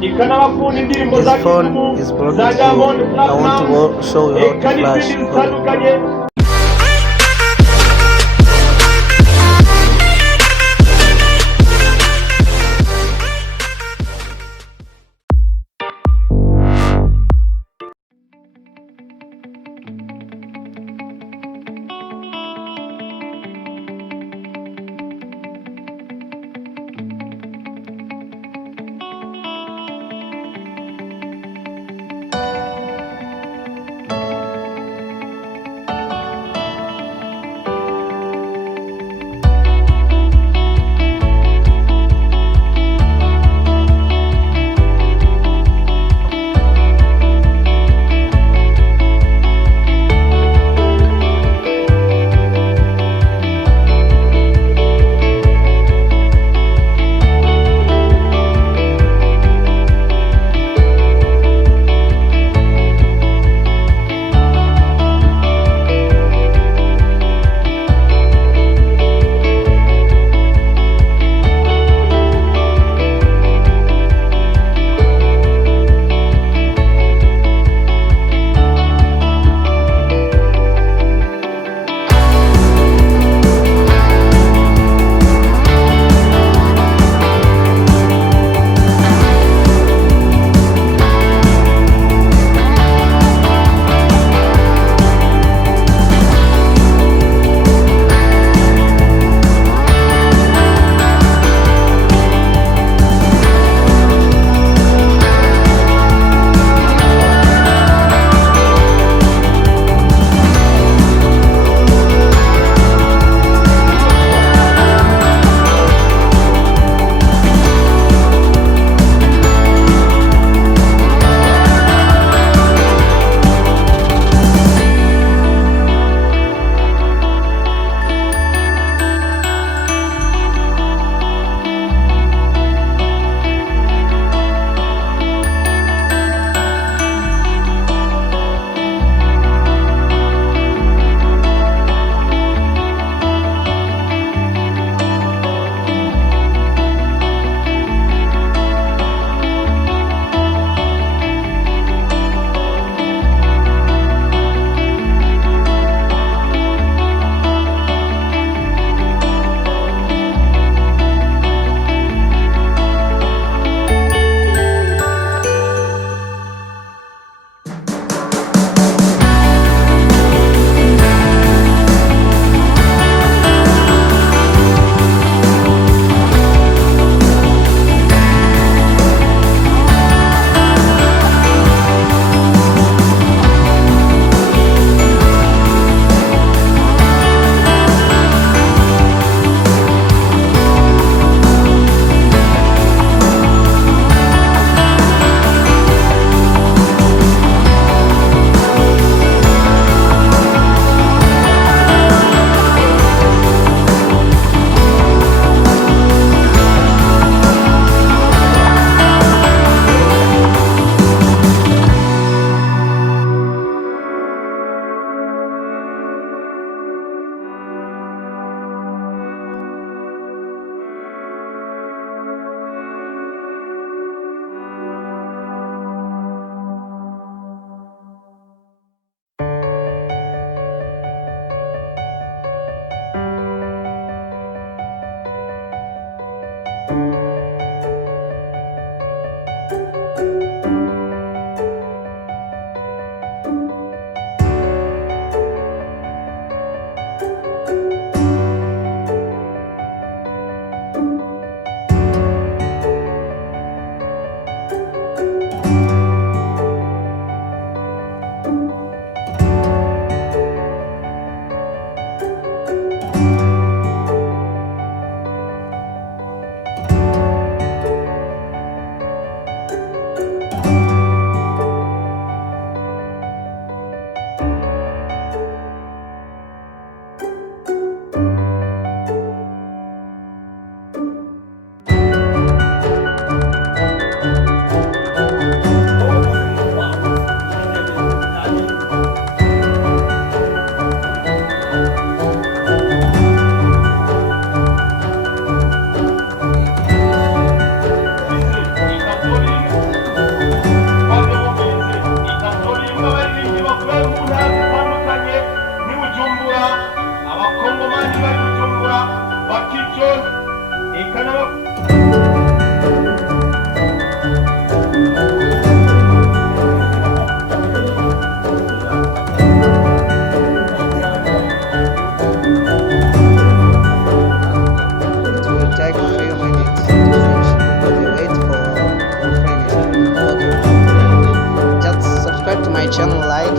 ikanabakunda indirimbo za This phone kizungu is broken, za so Diamond I want to Platnumz show you how to eka flash. n'izindi zitandukanye.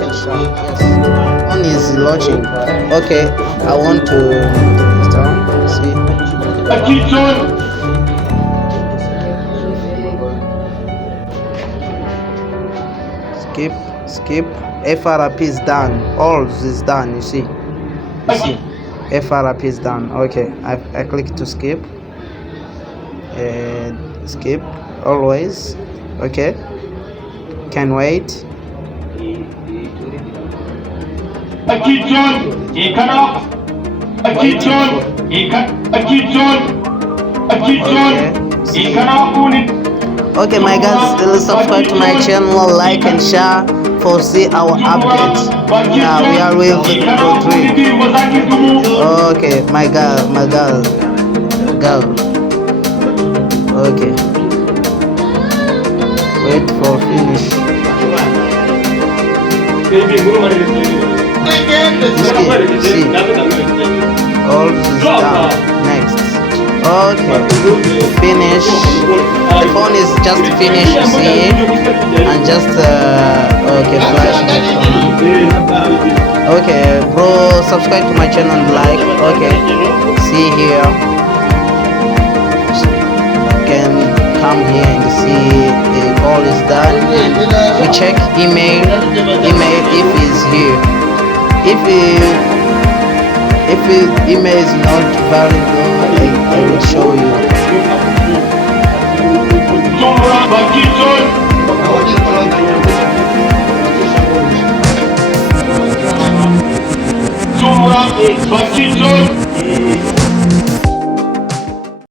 Yes. Phone is launching. Okay, I want to turn. See. Attention. Skip. FRP is done. All is done. You see. FRP is done. Okay, I click to skip. Skip always. Okay. Can wait. Attention. Okay, my guys, subscribe to my channel, like and share for see our updates. Yeah, we are with the 3. Okay, my girl. Okay, wait for finish. See, all is done. Next. Okay, finish. The phone is just finished. See, and just okay, flash the phone. Okay, bro, subscribe to my channel and like. Okay, see here. You can come here and see all is done, and we check email if it's here. If email is not valid, I will show you.